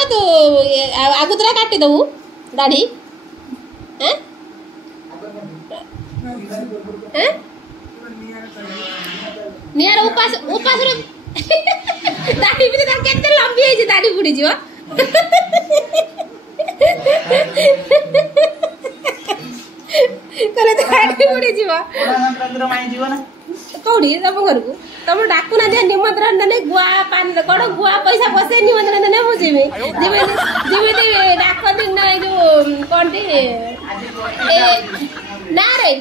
ଏବେ ତୁ ଆଗୁତୁରା କାଟିଦେବୁ ଦାଢ଼ି ନିଆର ଉପାସ ଉପାସରୁ ଦାଢ଼ି ବି କେତେ ଲମ୍ବି ହେଇଛି ଦାଢ଼ି ବୁଡ଼ିଯିବ କହିଲେ ଦାଢ଼ି ବୁଡ଼ିଯିବ କୋଉଠି ତମ ଘରକୁ ତମ ଡାକୁ ନା ଦିଆ ନିମନ୍ତ୍ରଣ ନେଲେ ଗୁଆ ପାନ କଣ ଗୁଆ ପଇସା ବସେଇ ନିମନ୍ତ୍ରଣ ନେଲେ ମୁଁ ଯିବି ଯେମିତି ଡାକନ୍ତି ନା ଏଇ ଯୋଉ କଣଟି ନା ରେ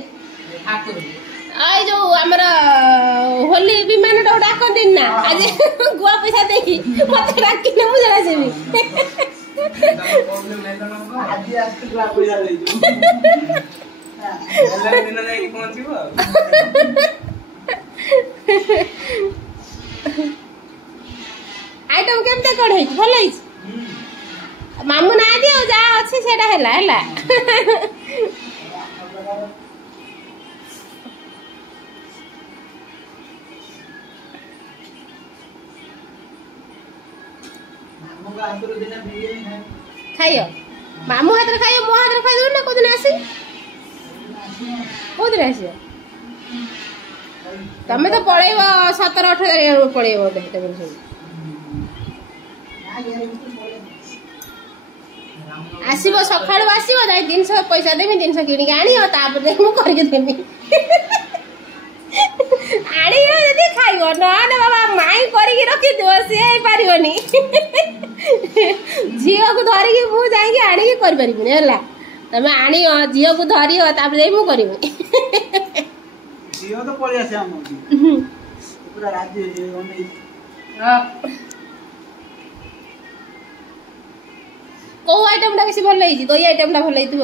ଏଇ ଯୋଉ ଆମର ହୋଲି ବିମାନଟାକୁ ଡାକନ୍ତି ନା ଆଜି ଗୁଆ ପଇସା ଦେଇକି ମତେ ଡାକିଲେ ମୁଁ ଜଣା ଯିବି आइटम केमते कौन है भल है मामू ना दियो जा अच्छी सेटा हैला हैला खाइयो मामू हाथ रे खाइयो मो हाथ रे खाइ दो ना कोदिन आसी कोदिन आसी तमे तो पळेइबो 17-18 पळेइबो देते बोल आसीबो सखाळो आसीबो जाई 300 पैसा देमी 300 किनी आनी हो तापर दे मु करके देमी आनी हो जदी खाइबो ना ना बाबा माई करके रखि देबो से पारिबोनी झियो को धरि के मु जाई के आनी के कर परिबोनी हला तमे आनी हो झियो को धरि हो तापर दे मु करबो झियो तो पळि आसे हम पूरा राज्य ओने को आइटम टा किसी भल लई तो ये आइटम टा भल लई तू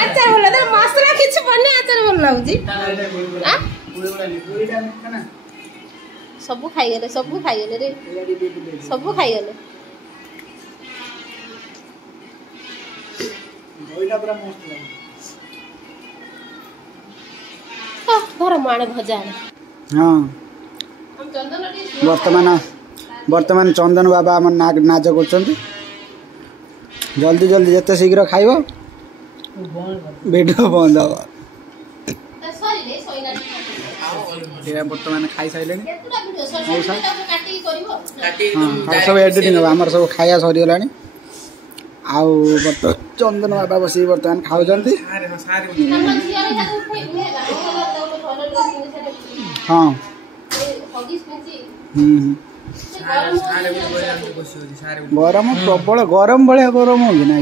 आचार भल दे मसला किछ बने आचार भल लाउजी हां सब खाई गेले रे सब खाई गेले ओइटा पूरा मस्त लागे घर माने भजा हां वर्तमान चंदन बाबा आम नाच कर जल्दी जल्दी जिते शीघ्र खाइब वीडियो बंद हम बर्तमान खाई सारे सब एडिटिंग हम सब खाया सरीगला आउ चंदन बाबा बस बर्तमान खाऊ हाँ गरम प्रबल गरम भाया गरम हो ना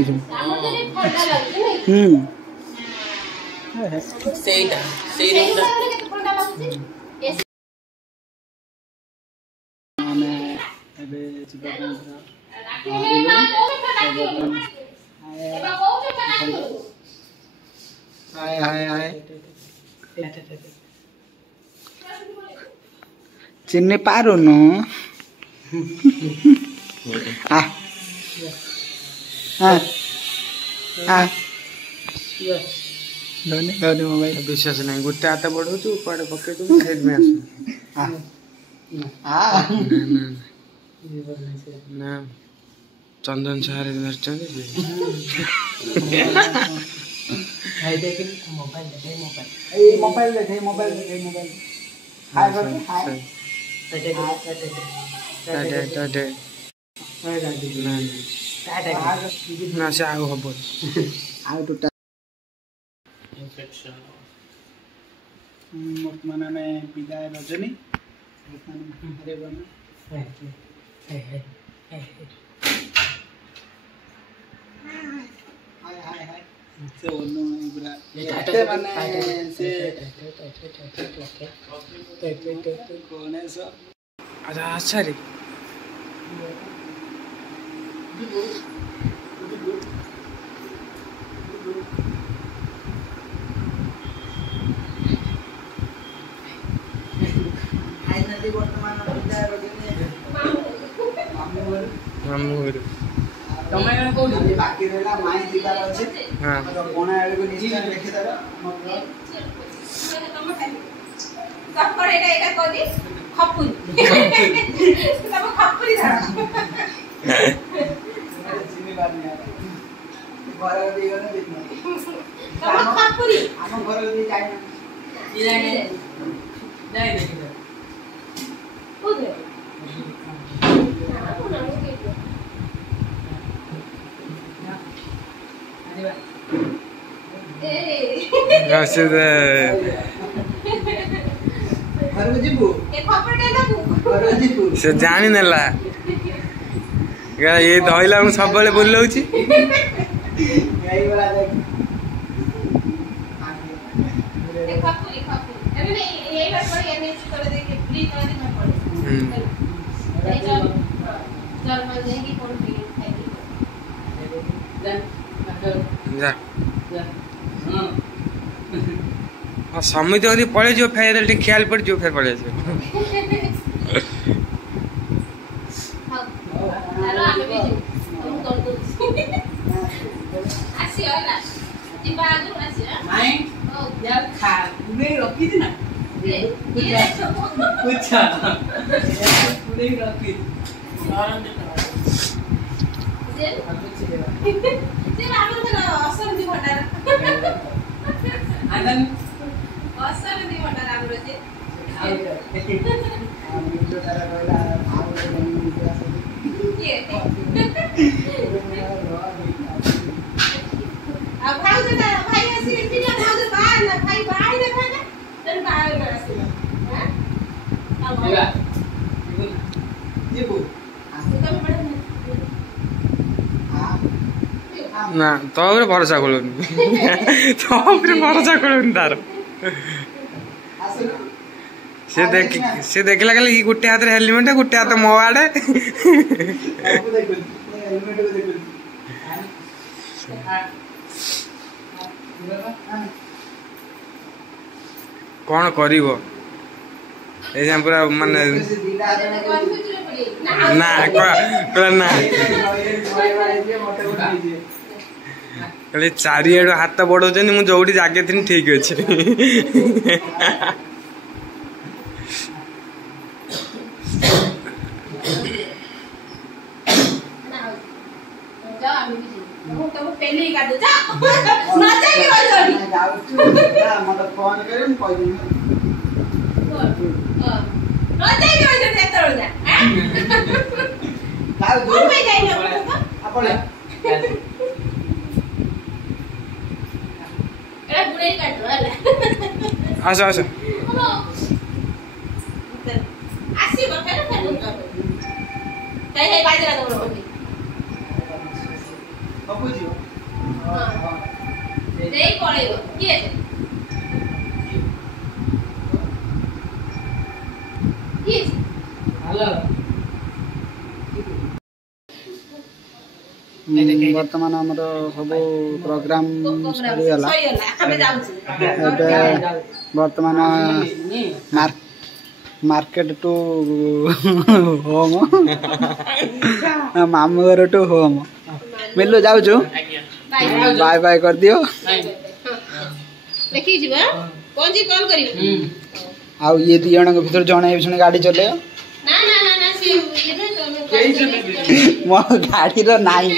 चिन्नी पारुनु मोबाइल विश्वास नहीं गोटे हाथ बढ़ो कड़े पकड़ में ना चंदन सारे मोबाइल ना से आगो हम वर्तमान में विदाय रजनी से अच्छा अच्छा रे बाकी रहा माई जीवार अच्छे कोना को निश्चय लिखि देबा तब खपुरी था चिनी पानी घर दे गने देखना तब खपुरी हम घर दे जाई नहीं देखिए खुद घर में जीबू ए खपड़े लगू घर जीबू से जानी नेला ये धइला हम सब बेले बुलौची यही वाला देख ए खपुरी अरे यही बात पड़ी एने करे दे के फ्री कर दे पड़े ए चल मन देगी कौन पी खाएगी जा हाँ समित यदि पड़े जो फेर ख्याल पड़ जो फेर पड़े से चलो आमे भी हम कर दो आसी होला दिबा आगु आसी नहीं ओ यार खा नहीं रखी थी ना ये कुछ नहीं रखी ते आमे तो असर दी भंडार आनंद असर दी भंडार आमरो से मिलो तारा कहला भाव ये अब भाव दे भाई ऐसे पिया भाव दे बाहर ना भाई बाहर ना खाना तेरे बाहर ना ऐसे हां अब जीबू तो बड़ा ना तो भरोसा करूनी तो भरोसा करूनी तार आसलो से देखला गले ई गुटे हाथ रे हेलमेट गुटे हाथ मो आडे सब देखो हेलमेट को देखो कौन करिवो ए पूरा माने ना ना कले चारिआडो हाथ बढ़ौछन मु जोडी जागे थिन ठीक अछि पहले ही कर दो जा ना जाएगी रोज रोज जाऊ मतलब फोन करे म कह दूं ना जाएगी रोज रोज एत रोज जा हैं जाऊ कौन पे जाई ना आपण एड़ा बुढ़े काट दो हला आसा आसा आसी बता ना कर कहीं है बाजरा दो रोटी बाबू जी हां देई पड़ेगो के ये हेलो वर्तमान हमर सब प्रोग्राम सरीगला सही होला हमें जाउछु वर्तमान मार्केट टू होम मामू घर टू होम मिलो जाउछु बाय बाय कर दियो देखि जीवा कौन जी कॉल करियो आउ ये दी जण के भीतर जणे बिछणे गाड़ी चले ना ना ना ना से ये तो मो गाड़ी रो नाही